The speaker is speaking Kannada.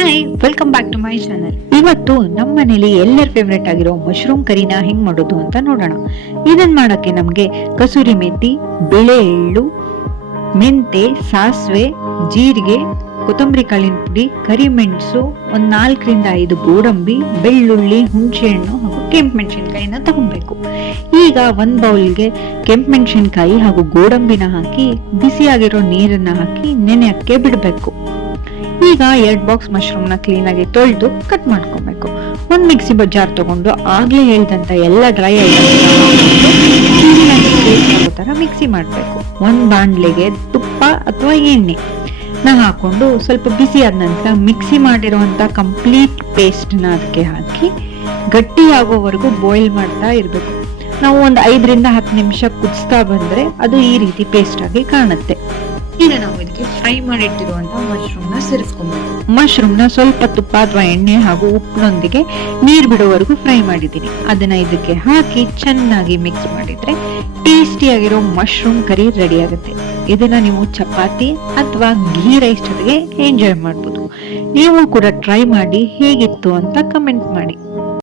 Hi, welcome back to my channel. ಇವತ್ತು ನಮ್ಮ ಮನೇಲಿ ಎಲ್ಲರ ಫೇವ್ರೆಟ್ ಆಗಿರೋ ಮಶ್ರೂಮ್ ಕರಿನ ಹೆಂಗ್ ಮಾಡೋದು ಅಂತ ನೋಡೋಣ. ಇದನ್ ಮಾಡಕ್ಕೆ ನಮ್ಗೆ ಕಸೂರಿ ಮೆಥಿ, ಬಿಳೆ ಎಳ್ಳು, ಮೆಂತೆ, ಸಾಸಿವೆ, ಜೀರಿಗೆ, ಕೊತ್ತಂಬರಿ ಕಾಳಿನ ಪುಡಿ, ಕರಿಮೆಣಸು, ಒಂದ್ 4ರಿಂದ 5 ಗೋಡಂಬಿ, ಬೆಳ್ಳುಳ್ಳಿ, ಹುಣಸೆಹಣ್ಣು ಹಾಗೂ ಕೆಂಪು ಮೆಣಸಿನಕಾಯಿನ ತಗೊಬೇಕು. ಈಗ ಒಂದ್ ಬೌಲ್ಗೆ ಕೆಂಪು ಮೆಣಸಿನಕಾಯಿ ಹಾಗೂ ಗೋಡಂಬಿನ ಹಾಕಿ ಬಿಸಿಯಾಗಿರೋ ನೀರನ್ನ ಹಾಕಿ ನೆನೆಯಕ್ಕೆ ಬಿಡಬೇಕು. ಈಗ 2 ಬಾಕ್ಸ್ ಮಶ್ರೂಮ್ ನ ಕ್ಲೀನ್ ಆಗಿ ತೊಳೆದು ಕಟ್ ಮಾಡ್ಕೊಬೇಕು. ಒಂದ್ ಮಿಕ್ಸಿ ಜಾರ್ ತಗೊಂಡು ಆಗ್ಲೇ ಹೇಳ್ದಂತ ಎಲ್ಲ ಡ್ರೈ ತರ ಮಿಕ್ಸಿ ಮಾಡ್ಬೇಕು. ಒಂದ್ ಬಾಣ್ಲೆಗೆ ತುಪ್ಪ ಅಥವಾ ಎಣ್ಣೆ ಹಾಕೊಂಡು ಸ್ವಲ್ಪ ಬಿಸಿ ಆದ ನಂತರ ಮಿಕ್ಸಿ ಮಾಡಿರುವಂತ ಕಂಪ್ಲೀಟ್ ಪೇಸ್ಟ್ ನ ಅದಕ್ಕೆ ಹಾಕಿ ಗಟ್ಟಿ ಆಗೋವರೆಗೂ ಬಾಯ್ಲ್ ಮಾಡ್ತಾ ಇರ್ಬೇಕು. ನಾವು ಒಂದ್ 5ರಿಂದ 10 ನಿಮಿಷ ಕುದಿಸ್ತಾ ಬಂದ್ರೆ ಅದು ಈ ರೀತಿ ಪೇಸ್ಟ್ ಆಗಿ ಕಾಣುತ್ತೆ. ಈಗ ನಾವು ಇದಕ್ಕೆ ಫ್ರೈ ಮಾಡಿಟ್ಟಿರುವಂತಹ ಮಶ್ರೂಮ್ ನ ಸೇರಿಸ್ಕೊಬೇಕು. ಮಶ್ರೂಮ್ ನ ಸ್ವಲ್ಪ ತುಪ್ಪ ಅಥವಾ ಎಣ್ಣೆ ಹಾಗೂ ಉಪ್ಪಿನೊಂದಿಗೆ ನೀರ್ ಬಿಡೋವರೆಗೂ ಫ್ರೈ ಮಾಡಿದ್ದೀನಿ. ಅದನ್ನ ಇದಕ್ಕೆ ಹಾಕಿ ಚೆನ್ನಾಗಿ ಮಿಕ್ಸ್ ಮಾಡಿದ್ರೆ ಟೇಸ್ಟಿ ಆಗಿರೋ ಮಶ್ರೂಮ್ ಕರಿ ರೆಡಿ ಆಗುತ್ತೆ. ಇದನ್ನ ನೀವು ಚಪಾತಿ ಅಥವಾ ಘೀ ರೈಸ್ ಜೊತೆಗೆ ಎಂಜಾಯ್ ಮಾಡಬಹುದು. ನೀವು ಕೂಡ ಟ್ರೈ ಮಾಡಿ ಹೇಗಿತ್ತು ಅಂತ ಕಮೆಂಟ್ ಮಾಡಿ.